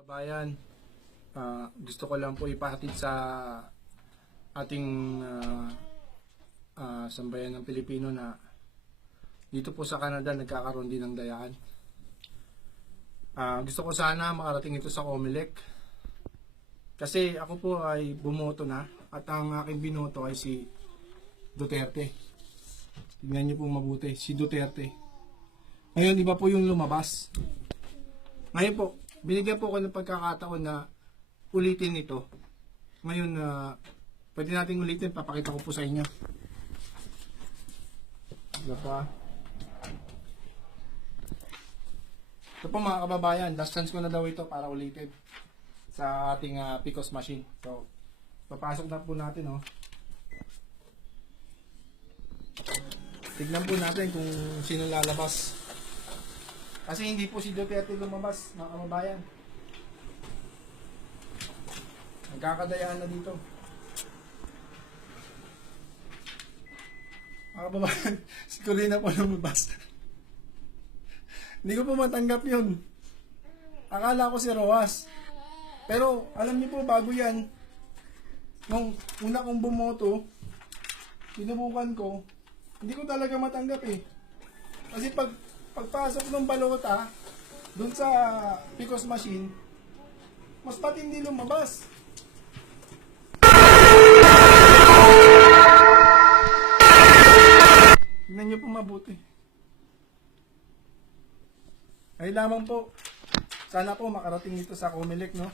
Kababayan, ah, gusto ko lang po ipahatid sa ating ah, ah, sambayan ng Pilipino na dito po sa Canada nagkakaroon din ng dayaan. Ah, gusto ko sana makarating ito sa Comelec kasi ako po ay bumoto na at ang aking binoto ay si Duterte. Tingnan niyo po mabuti, si Duterte. Ngayon, iba po yung lumabas. Ngayon po, binigyan po ko ng pagkakataon na ulitin ito. Ngayon, na pwede nating ulitin, papakita ko po sa inyo. Ito pa. Ito po mga kababayan, last chance ko na daw ito para ulitin sa ating ah, PCOS machine. So, papasok na po natin, oh. Tignan po natin kung sino lalabas. Kasi hindi po si Duterte lumabas, mga kababayan. Nagkakadayaan na dito. Mga kababayan, si Corina po lumabas. hindi ko po matanggap yun. Akala ko si Roas. Pero alam niyo po, bago yan, nung una kong bumoto, sinubukan ko, hindi ko talaga matanggap eh. Kasi pag pagpasok ng balota doon sa Picos machine, mas patindi lumabas. Tingnan niyo po mabuti. Ay lamang po. Sana po makarating ito sa Comelec, no?